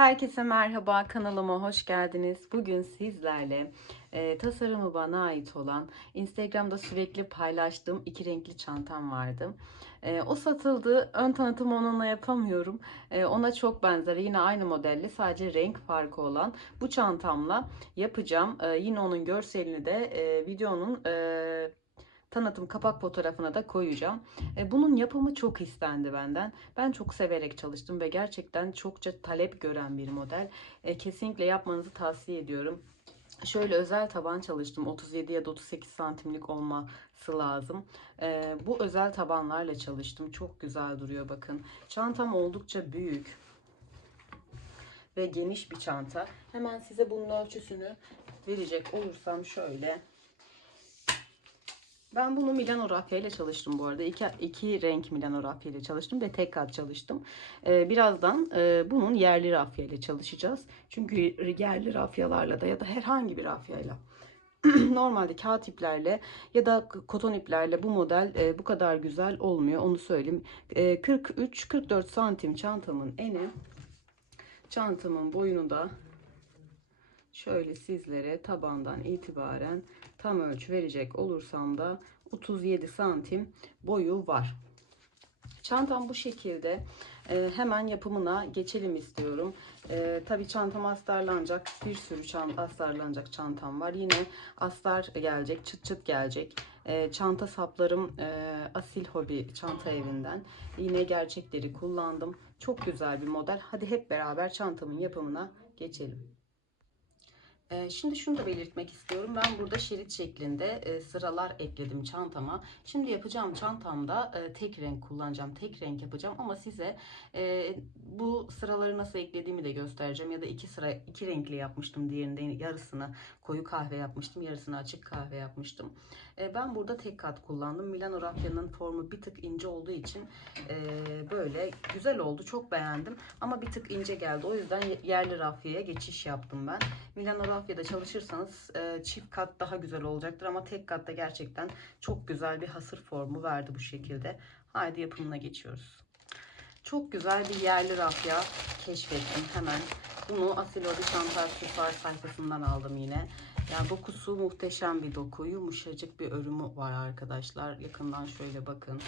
Herkese merhaba, kanalıma hoş geldiniz. Bugün sizlerle tasarımı bana ait olan, Instagram'da sürekli paylaştığım iki renkli çantam vardı. O satıldı, ön tanıtımı onunla yapamıyorum. Ona çok benzer, yine aynı modelle, sadece renk farkı olan bu çantamla yapacağım. Yine onun görselini de videonun tanıtım kapak fotoğrafına da koyacağım. Bunun yapımı çok istendi benden. Ben çok severek çalıştım ve gerçekten çokça talep gören bir model. Kesinlikle yapmanızı tavsiye ediyorum. Şöyle özel taban çalıştım. 37 ya da 38 santimlik olması lazım. Bu özel tabanlarla çalıştım. Çok güzel duruyor bakın. Çantam oldukça büyük ve geniş bir çanta. Hemen size bunun ölçüsünü verecek olursam şöyle. Ben bunu Milano rafya ile çalıştım bu arada. İki renk Milano rafya ile çalıştım ve tek kat çalıştım. Birazdan bunun yerli rafya ile çalışacağız. Çünkü yerli rafyalarla da ya da herhangi bir rafyayla normalde kağıt iplerle ya da koton iplerle bu model bu kadar güzel olmuyor. Onu söyleyeyim. 43-44 santim çantamın eni. Çantamın boyunu da şöyle sizlere tabandan itibaren tam ölçü verecek olursam da 37 santim boyu var. Çantam bu şekilde. Hemen yapımına geçelim istiyorum. Tabii çantam astarlanacak. Bir sürü astarlanacak çantam var. Yine astar gelecek. Çıt çıt gelecek. Çanta saplarım Asil Hobi çanta evinden. Yine gerçekleri kullandım. Çok güzel bir model. Hadi hep beraber çantamın yapımına geçelim. Şimdi şunu da belirtmek istiyorum. Ben burada şerit şeklinde sıralar ekledim çantama. Şimdi yapacağım çantamda tek renk kullanacağım. Tek renk yapacağım ama size bu sıraları nasıl eklediğimi de göstereceğim. Ya da iki renkli yapmıştım. Diğerinde yarısını koyu kahve yapmıştım. Yarısını açık kahve yapmıştım. Ben burada tek kat kullandım. Milano rafyanın formu bir tık ince olduğu için böyle güzel oldu. Çok beğendim. Ama bir tık ince geldi. O yüzden yerli rafyaya geçiş yaptım ben. Milano rafyada çalışırsanız çift kat daha güzel olacaktır ama tek katta gerçekten çok güzel bir hasır formu verdi bu şekilde. Haydi yapımına geçiyoruz. Çok güzel bir yerli rafya keşfettim hemen. Bunu Asilori Çanta Aksesuar sayfasından aldım yine. Yani dokusu muhteşem bir doku. Yumuşacık bir örümü var arkadaşlar. Yakından şöyle bakın.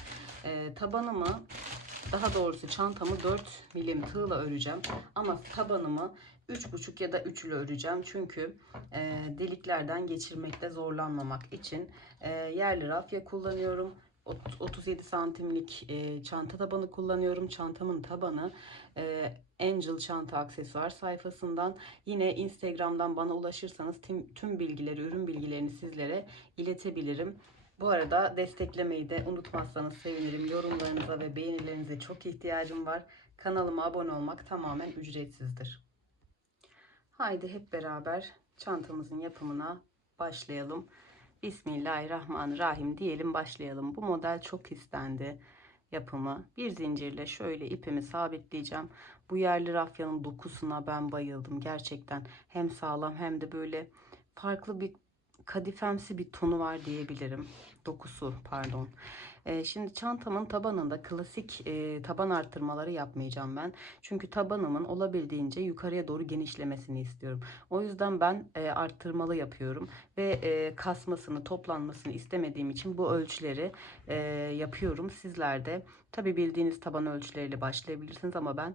Tabanımı, daha doğrusu çantamı 4 milim tığla öreceğim. Ama tabanımı 3,5 ya da 3 ile öreceğim. Çünkü deliklerden geçirmekte zorlanmamak için yerli rafya kullanıyorum. 37 santimlik çanta tabanı kullanıyorum. Çantamın tabanı Angel Çanta Aksesuar sayfasından. Yine Instagram'dan bana ulaşırsanız tüm bilgileri, ürün bilgilerini sizlere iletebilirim. Bu arada desteklemeyi de unutmazsanız sevinirim. Yorumlarınıza ve beğenilerinize çok ihtiyacım var. Kanalıma abone olmak tamamen ücretsizdir. Haydi hep beraber çantamızın yapımına başlayalım. Bismillahirrahmanirrahim diyelim, başlayalım. Bu model çok istendi yapımı. Bir zincirle şöyle ipimi sabitleyeceğim. Bu yerli rafyanın dokusuna ben bayıldım. Gerçekten hem sağlam hem de böyle farklı bir kadifemsi bir tonu var diyebilirim. Dokusu pardon. Şimdi çantamın tabanında klasik taban arttırmaları yapmayacağım ben. Çünkü tabanımın olabildiğince yukarıya doğru genişlemesini istiyorum. O yüzden ben arttırmalı yapıyorum. Ve kasmasını, toplanmasını istemediğim için bu ölçüleri yapıyorum. Sizler de tabi bildiğiniz taban ölçüleriyle başlayabilirsiniz ama ben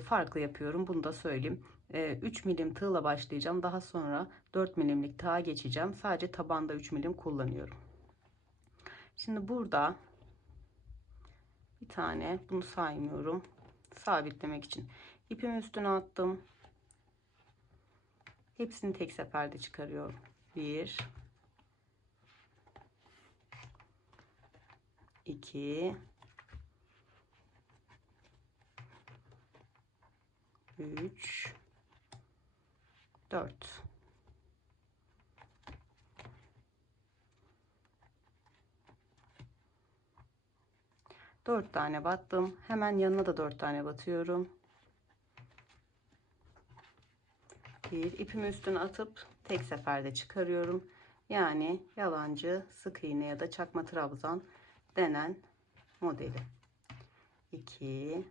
farklı yapıyorum. Bunu da söyleyeyim. 3 milim tığla başlayacağım. Daha sonra 4 milimlik tığa geçeceğim. Sadece tabanda 3 milim kullanıyorum. Şimdi burada bir tane, bunu saymıyorum, sabitlemek için ipimi üstüne attım. Hepsini tek seferde çıkarıyorum. 1 2 3 4 4 tane battım. Hemen yanına da 4 tane batıyorum. İpimi üstüne atıp tek seferde çıkarıyorum. Yani yalancı sık iğne ya da çakma trabzan denen modeli. 2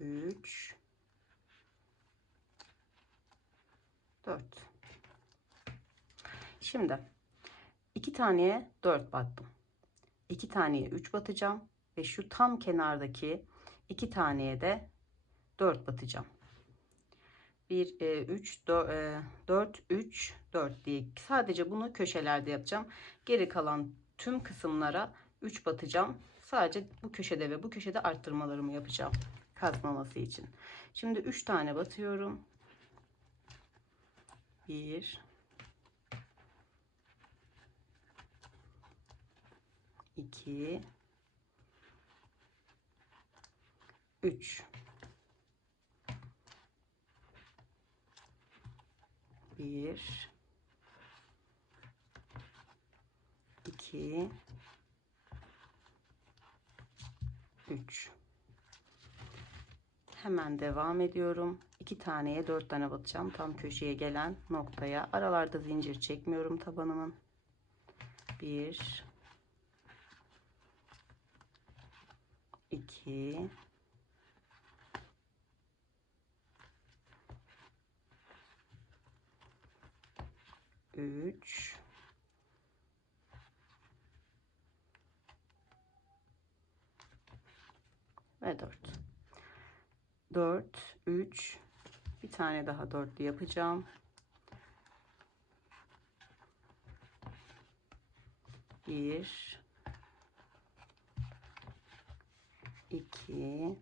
3, 4. Şimdi 2 taneye 4 battım. 2 taneye 3 batacağım ve şu tam kenardaki 2 taneye de 4 batacağım. 1 3 4 3 4 diye sadece bunu köşelerde yapacağım. Geri kalan tüm kısımlara 3 batacağım. Sadece bu köşede ve bu köşede arttırmalarımı yapacağım kazmaması için. Şimdi 3 tane batıyorum. 1 2 3 1 2 3. Hemen devam ediyorum. 2 taneye 4 tane batacağım. Tam köşeye gelen noktaya. Aralarda zincir çekmiyorum tabanımın. 1 2 3 ve 4. 4 3 bir tane daha dörtlü yapacağım. 1 2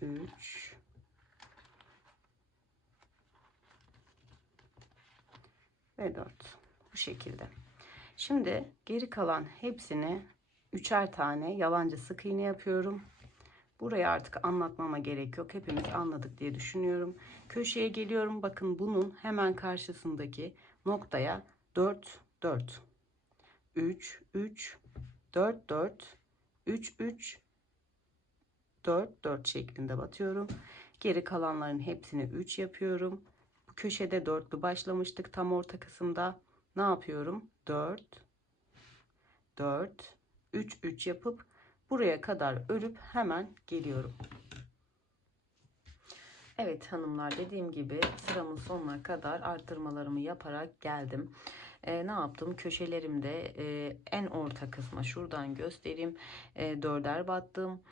3 ve 4. Bu şekilde. Şimdi geri kalan hepsini üçer tane yalancı sık iğne yapıyorum. Burayı artık anlatmama gerek yok. Hepimiz anladık diye düşünüyorum. Köşeye geliyorum. Bakın bunun hemen karşısındaki noktaya 4 4 3 3 4 4 3 3 4 4 şeklinde batıyorum. Geri kalanların hepsini 3 yapıyorum. Bu köşede dörtlü başlamıştık tam orta kısımda. Ne yapıyorum? 4 4 3 3 yapıp buraya kadar örüp hemen geliyorum. Evet hanımlar, dediğim gibi sıramın sonuna kadar arttırmalarımı yaparak geldim. Ne yaptım? Köşelerimde en orta kısma şuradan göstereyim. 4'er battım.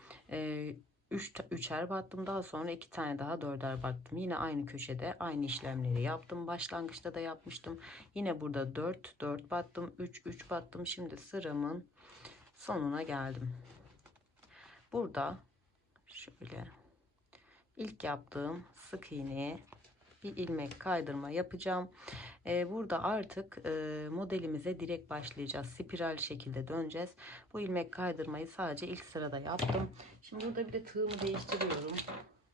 Üçer battım. Daha sonra 2 tane daha 4'er battım. Yine aynı köşede aynı işlemleri yaptım. Başlangıçta da yapmıştım. Yine burada 4 4 battım. 3 3 battım. Şimdi sıramın sonuna geldim. Burada şöyle ilk yaptığım sık iğneye bir ilmek kaydırma yapacağım. Burada artık modelimize direkt başlayacağız. Spiral şekilde döneceğiz. Bu ilmek kaydırmayı sadece ilk sırada yaptım. Şimdi burada bir de tığımı değiştiriyorum.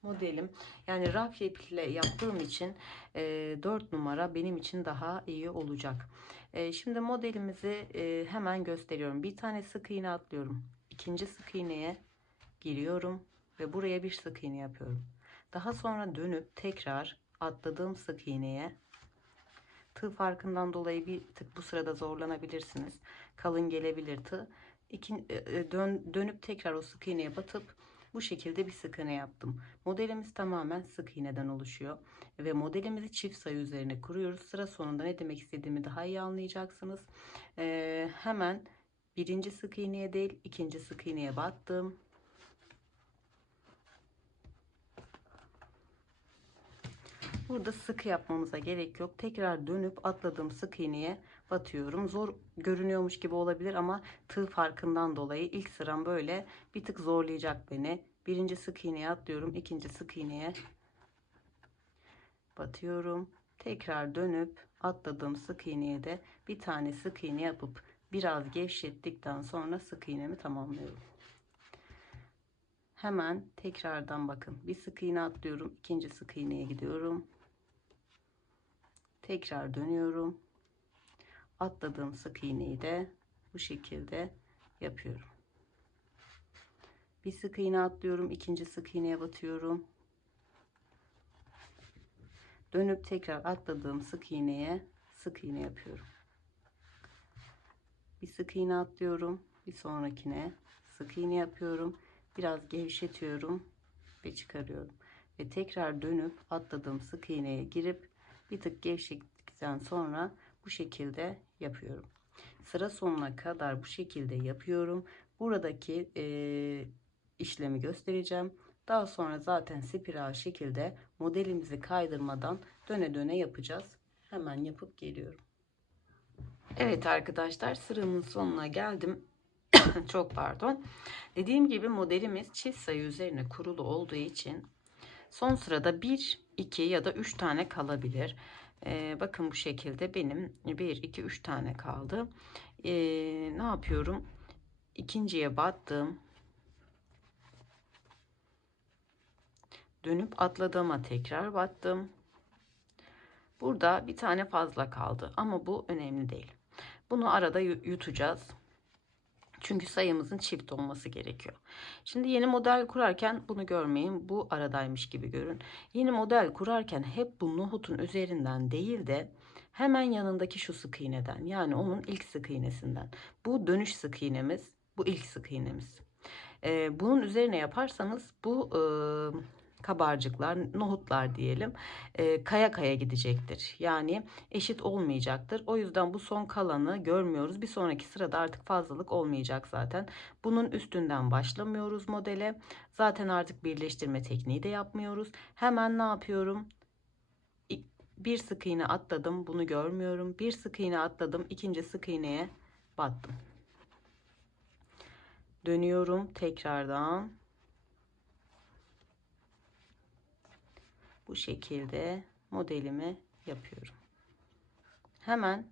Modelim yani rafya iple yaptığım için 4 numara benim için daha iyi olacak. Şimdi modelimizi hemen gösteriyorum. Bir tane sık iğne atlıyorum. İkinci sık iğneye giriyorum ve buraya bir sık iğne yapıyorum. Daha sonra dönüp tekrar atladığım sık iğneye, tığ farkından dolayı bir tık bu sırada zorlanabilirsiniz. Kalın gelebilir tığ. Dönüp tekrar o sık iğneye batıp bu şekilde bir sık iğne yaptım. Modelimiz tamamen sık iğneden oluşuyor ve modelimizi çift sayı üzerine kuruyoruz. Sıra sonunda ne demek istediğimi daha iyi anlayacaksınız. Hemen birinci sık iğneye değil ikinci sık iğneye battım. Burada sık yapmamıza gerek yok. Tekrar dönüp atladığım sık iğneye batıyorum. Zor görünüyormuş gibi olabilir ama tığ farkından dolayı ilk sıram böyle bir tık zorlayacak beni. Birinci sık iğneye atlıyorum. İkinci sık iğneye batıyorum. Tekrar dönüp atladığım sık iğneye de bir tane sık iğne yapıp biraz gevşettikten sonra sık iğnemi tamamlıyorum. Hemen tekrardan bakın. Bir sık iğne atlıyorum. İkinci sık iğneye gidiyorum. Tekrar dönüyorum. Atladığım sık iğneyi de bu şekilde yapıyorum. Bir sık iğne atlıyorum. İkinci sık iğneye batıyorum. Dönüp tekrar atladığım sık iğneye sık iğne yapıyorum. Bir sık iğne atlıyorum. Bir sonrakine sık iğne yapıyorum. Biraz gevşetiyorum ve çıkarıyorum. Ve tekrar dönüp atladığım sık iğneye girip bir tık gevşettikten sonra bu şekilde yapıyorum. Sıra sonuna kadar bu şekilde yapıyorum. Buradaki işlemi göstereceğim. Daha sonra zaten spiral şekilde modelimizi kaydırmadan döne döne yapacağız. Hemen yapıp geliyorum. Evet arkadaşlar, sıramın sonuna geldim. Çok pardon. Dediğim gibi modelimiz çift sayı üzerine kurulu olduğu için son sırada 1, 2 ya da 3 tane kalabilir. Bakın bu şekilde benim 1, 2, 3 tane kaldı. Ne yapıyorum? İkinciye battım. Dönüp atladığıma tekrar battım. Burada bir tane fazla kaldı ama bu önemli değil. Bunu arada yutacağız. Çünkü sayımızın çift olması gerekiyor. Şimdi yeni model kurarken bunu görmeyin. Bu aradaymış gibi görün. Yeni model kurarken hep bu nohutun üzerinden değil de hemen yanındaki şu sık iğneden, yani onun ilk sık iğnesinden. Bu dönüş sık iğnemiz, bu ilk sık iğnemiz. Bunun üzerine yaparsanız bu kabarcıklar, nohutlar diyelim, kaya kaya gidecektir. Yani eşit olmayacaktır. O yüzden bu son kalanı görmüyoruz. Bir sonraki sırada artık fazlalık olmayacak zaten. Bunun üstünden başlamıyoruz modele. Zaten artık birleştirme tekniği de yapmıyoruz. Hemen ne yapıyorum? Bir sık iğne atladım. Bunu görmüyorum. Bir sık iğne atladım. İkinci sık iğneye battım. Dönüyorum tekrardan. Bu şekilde modelimi yapıyorum. Hemen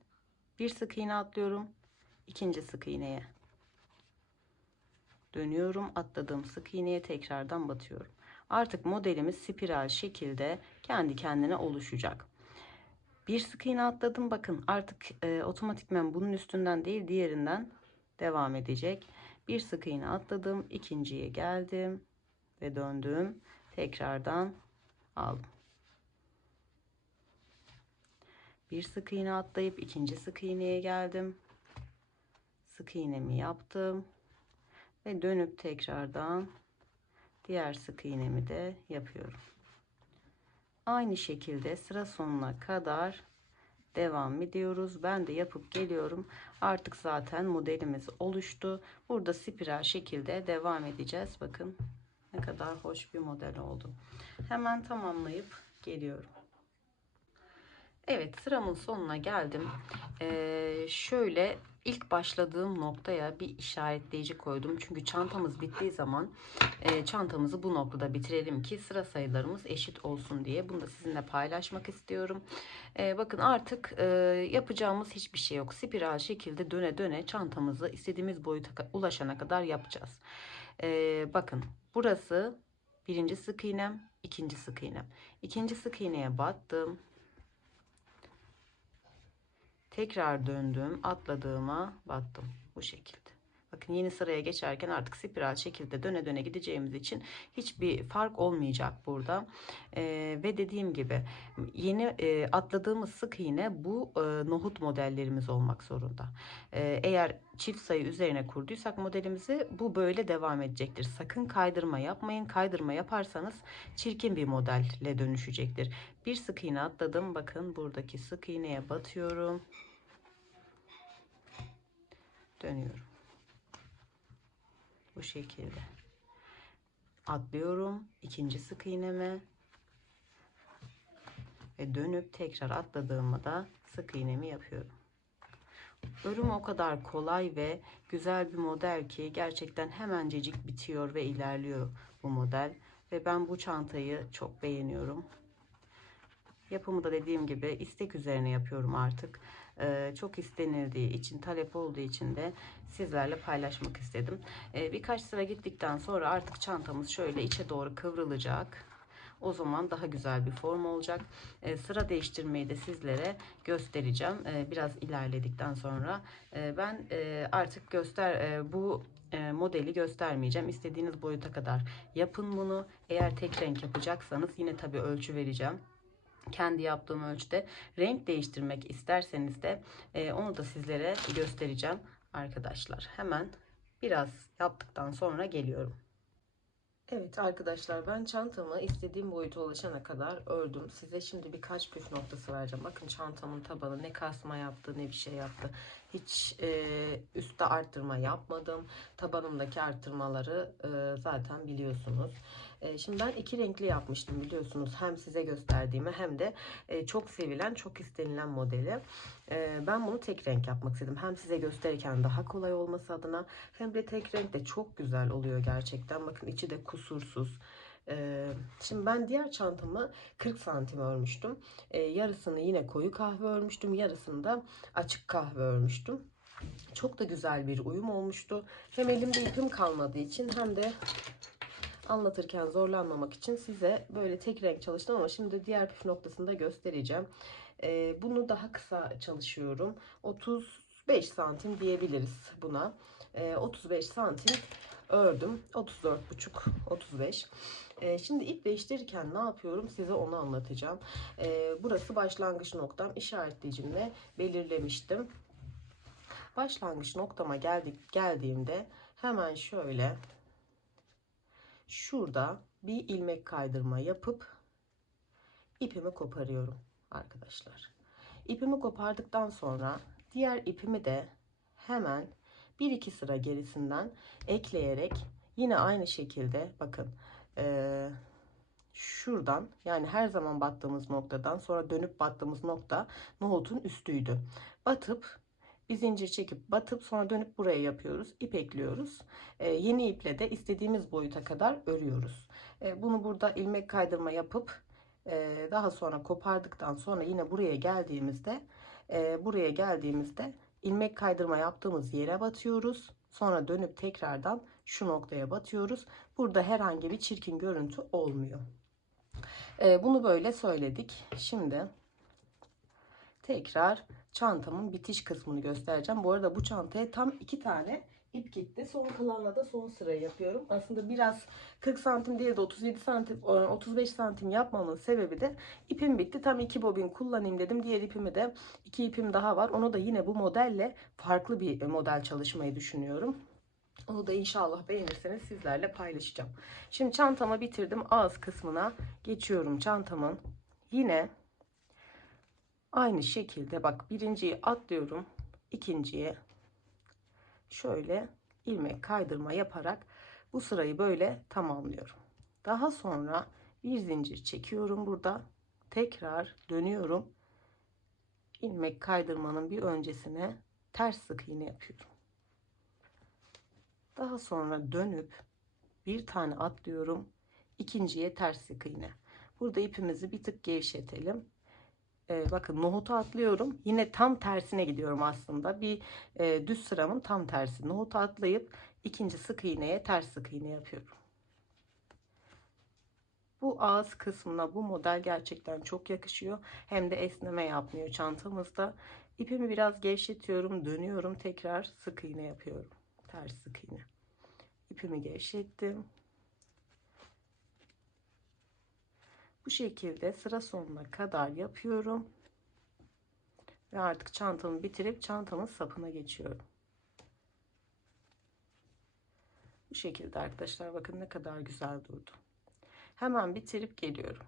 bir sık iğne atlıyorum. İkinci sık iğneye dönüyorum. Atladığım sık iğneye tekrardan batıyorum. Artık modelimiz spiral şekilde kendi kendine oluşacak. Bir sık iğne atladım. Bakın artık otomatikman bunun üstünden değil diğerinden devam edecek. Bir sık iğne atladım. İkinciye geldim ve döndüm. Tekrardan aldım. Bir sık iğne atlayıp ikinci sık iğneye geldim. Sık iğnemi yaptım ve dönüp tekrardan diğer sık iğnemi de yapıyorum. Aynı şekilde sıra sonuna kadar devam ediyoruz. Ben de yapıp geliyorum. Artık zaten modelimiz oluştu. Burada spiral şekilde devam edeceğiz. Bakın ne kadar hoş bir model oldu. Hemen tamamlayıp geliyorum. Evet, sıramın sonuna geldim. Şöyle ilk başladığım noktaya bir işaretleyici koydum. Çünkü çantamız bittiği zaman çantamızı bu noktada bitirelim ki sıra sayılarımız eşit olsun diye. Bunu da sizinle paylaşmak istiyorum. Bakın artık yapacağımız hiçbir şey yok. Spiral şekilde döne döne çantamızı istediğimiz boyuta ulaşana kadar yapacağız. Bakın burası birinci sık iğnem, ikinci sık iğnem. İkinci sık iğneye battım. Tekrar döndüm, atladığıma battım bu şekilde. Bakın yeni sıraya geçerken artık spiral şekilde döne döne gideceğimiz için hiçbir fark olmayacak burada. Ve dediğim gibi yeni atladığımız sık iğne bu nohut modellerimiz olmak zorunda. Eğer çift sayı üzerine kurduysak modelimizi bu böyle devam edecektir. Sakın kaydırma yapmayın. Kaydırma yaparsanız çirkin bir modelle dönüşecektir. Bir sık iğne atladım. Bakın buradaki sık iğneye batıyorum. Dönüyorum. Bu şekilde. Atlıyorum. İkinci sık iğneme. Ve dönüp tekrar atladığımda da sık iğnemi yapıyorum. Örüm o kadar kolay ve güzel bir model ki gerçekten hemencecik bitiyor ve ilerliyor bu model. Ve ben bu çantayı çok beğeniyorum. Yapımı da dediğim gibi istek üzerine yapıyorum artık. Çok istenildiği için, talep olduğu için de sizlerle paylaşmak istedim. Birkaç sıra gittikten sonra artık çantamız şöyle içe doğru kıvrılacak. O zaman daha güzel bir form olacak. Sıra değiştirmeyi de sizlere göstereceğim. Biraz ilerledikten sonra ben artık bu modeli göstermeyeceğim. İstediğiniz boyuta kadar yapın bunu. Eğer tek renk yapacaksanız yine tabii ölçü vereceğim. Kendi yaptığım ölçüde renk değiştirmek isterseniz de onu da sizlere göstereceğim arkadaşlar. Hemen Biraz yaptıktan sonra geliyorum. Evet arkadaşlar, ben çantamı istediğim boyuta ulaşana kadar ördüm. Size şimdi birkaç püf noktası vereceğim. Bakın çantamın tabanı ne kasma yaptı ne bir şey yaptı. Hiç üstte arttırma yapmadım. Tabanımdaki arttırmaları zaten biliyorsunuz. Şimdi ben iki renkli yapmıştım biliyorsunuz. Hem size gösterdiğimi hem de çok sevilen, çok istenilen modeli. Ben bunu tek renk yapmak istedim. Hem size gösterirken daha kolay olması adına, hem de tek renk de çok güzel oluyor gerçekten. Bakın içi de kusursuz. Şimdi ben diğer çantamı 40 santim örmüştüm. Yarısını yine koyu kahve örmüştüm. Yarısını da açık kahve örmüştüm. Çok da güzel bir uyum olmuştu. Hem elimde ipim kalmadığı için hem de anlatırken zorlanmamak için size böyle tek renk çalıştım, ama şimdi diğer püf noktasını da göstereceğim. Bunu daha kısa çalışıyorum. 35 santim diyebiliriz buna. 35 santim ördüm. 34,5, 35. Şimdi ip değiştirirken ne yapıyorum size onu anlatacağım. Burası başlangıç noktam. İşaretleyicimle belirlemiştim. Başlangıç noktama geldiğimde hemen şöyle şurada bir ilmek kaydırma yapıp ipimi koparıyorum arkadaşlar. İpimi kopardıktan sonra diğer ipimi de hemen 1-2 sıra gerisinden ekleyerek yine aynı şekilde bakın şuradan, yani her zaman battığımız noktadan sonra dönüp battığımız nokta nohutun üstüydü. Batıp bir zincir çekip batıp sonra dönüp buraya yapıyoruz. İp ekliyoruz. Yeni iple de istediğimiz boyuta kadar örüyoruz. Bunu burada ilmek kaydırma yapıp daha sonra kopardıktan sonra yine buraya geldiğimizde ilmek kaydırma yaptığımız yere batıyoruz. Sonra dönüp tekrardan şu noktaya batıyoruz. Burada herhangi bir çirkin görüntü olmuyor. Bunu böyle söyledik. Şimdi tekrar çantamın bitiş kısmını göstereceğim. Bu arada bu çantaya tam 2 tane ip gitti. Son kalanla da son sırayı yapıyorum. Aslında biraz 40 santim değil de 37 santim, 35 santim yapmamın sebebi de ipim bitti. Tam 2 bobin kullanayım dedim. Diğer ipimi de 2 ipim daha var. Onu da yine bu modelle farklı bir model çalışmayı düşünüyorum. Onu da inşallah beğenirseniz sizlerle paylaşacağım. Şimdi çantamı bitirdim. Ağız kısmına geçiyorum çantamın. Yine aynı şekilde bak, birinciyi atlıyorum. İkinciye şöyle ilmek kaydırma yaparak bu sırayı böyle tamamlıyorum. Daha sonra bir zincir çekiyorum burada. Tekrar dönüyorum. İlmek kaydırmanın bir öncesine ters sık iğne yapıyorum. Daha sonra dönüp bir tane atlıyorum. İkinciye ters sık iğne. Burada ipimizi bir tık gevşetelim. Bakın nohutu atlıyorum. Yine tam tersine gidiyorum aslında. Bir düz sıramın tam tersi. Nohutu atlayıp ikinci sık iğneye ters sık iğne yapıyorum. Bu ağız kısmına bu model gerçekten çok yakışıyor. Hem de esneme yapmıyor çantamızda. İpimi biraz gevşetiyorum. Dönüyorum. Tekrar sık iğne yapıyorum. Ters sık iğne. İpimi gevşettim. Bu şekilde sıra sonuna kadar yapıyorum. Ve artık çantamı bitirip çantamın sapına geçiyorum. Bu şekilde arkadaşlar, bakın ne kadar güzel durdu. Hemen bitirip geliyorum.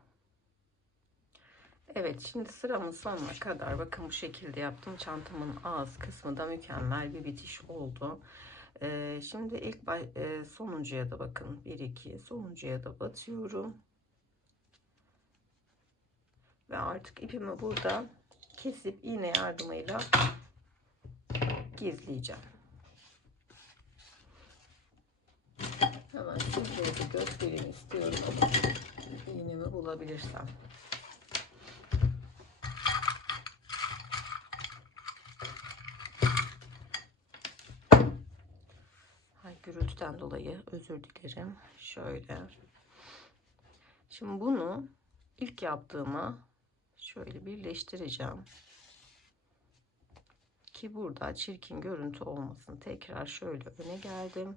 Evet, şimdi sıramın sonuna kadar bakın bu şekilde yaptım. Çantamın ağız kısmı da mükemmel bir bitiş oldu. Şimdi sonuncuya da bakın 1-2 sonuncuya da batıyorum. Ve artık ipimi burada kesip iğne yardımıyla gizleyeceğim. Hemen sizlere de göstereyim istiyorum ama iğnemi bulabilirsem. Gürültüden dolayı özür dilerim. Şöyle. Şimdi bunu ilk yaptığıma şöyle birleştireceğim. Ki burada çirkin görüntü olmasın. Tekrar şöyle öne geldim.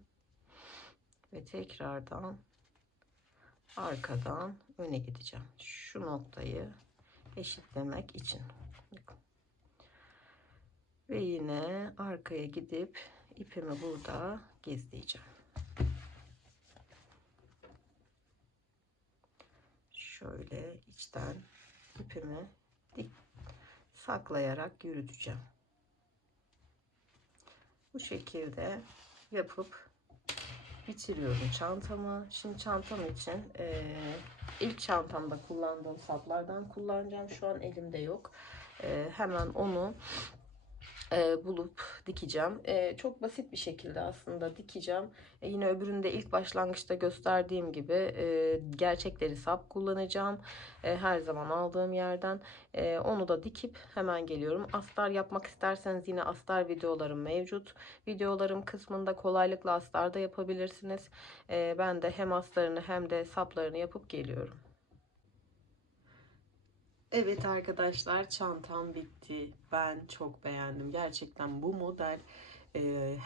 Ve tekrardan arkadan öne gideceğim. Şu noktayı eşitlemek için. Ve yine arkaya gidip ipimi burada gizleyeceğim. Şöyle içten ipimi dik saklayarak yürüteceğim. Bu şekilde yapıp bitiriyorum çantamı. Şimdi çantam için ilk çantamda kullandığım saplardan kullanacağım. Şu an elimde yok. Hemen onu bulup dikeceğim. Çok basit bir şekilde aslında dikeceğim. Yine öbüründe ilk başlangıçta gösterdiğim gibi gerçekleri sap kullanacağım. Her zaman aldığım yerden. Onu da dikip hemen geliyorum. Astar yapmak isterseniz yine astar videolarım mevcut. Videolarım kısmında kolaylıkla astar da yapabilirsiniz. Ben de hem astarını hem de saplarını yapıp geliyorum. Evet arkadaşlar, çantam bitti. Ben çok beğendim. Gerçekten bu model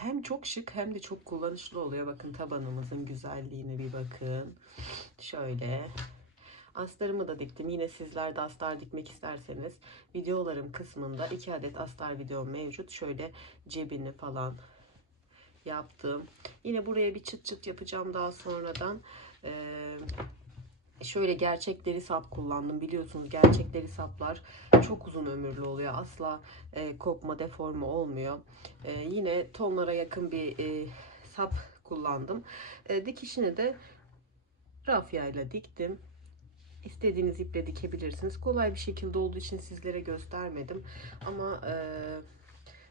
hem çok şık hem de çok kullanışlı oluyor. Bakın tabanımızın güzelliğine bir bakın. Şöyle astarımı da diktim. Yine sizler de astar dikmek isterseniz videolarım kısmında 2 adet astar videom mevcut. Şöyle cebini falan yaptım. Yine buraya bir çıt çıt yapacağım daha sonradan. Şöyle gerçek deri sap kullandım. Biliyorsunuz gerçek deri saplar çok uzun ömürlü oluyor. Asla kopma, deforme olmuyor. Yine tonlara yakın bir sap kullandım. Dikişini de rafyayla diktim. İstediğiniz iple dikebilirsiniz. Kolay bir şekilde olduğu için sizlere göstermedim. Ama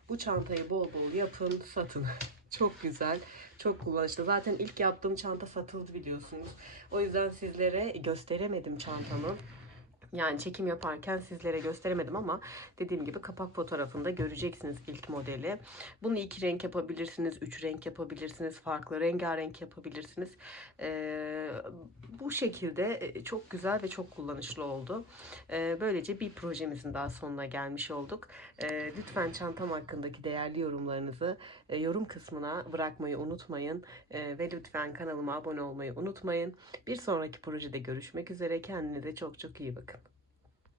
bu çantayı bol bol yapın, satın. Çok güzel, çok kullanışlı. Zaten ilk yaptığım çanta satıldı biliyorsunuz. O yüzden sizlere gösteremedim çantamı. Yani çekim yaparken sizlere gösteremedim ama dediğim gibi kapak fotoğrafında göreceksiniz ilk modeli. Bunu 2 renk yapabilirsiniz, 3 renk yapabilirsiniz, farklı rengarenk yapabilirsiniz. Bu şekilde çok güzel ve çok kullanışlı oldu. Böylece bir projemizin daha sonuna gelmiş olduk. Lütfen çantam hakkındaki değerli yorumlarınızı yorum kısmına bırakmayı unutmayın. Ve lütfen kanalıma abone olmayı unutmayın. Bir sonraki projede görüşmek üzere. Kendinize çok çok iyi bakın.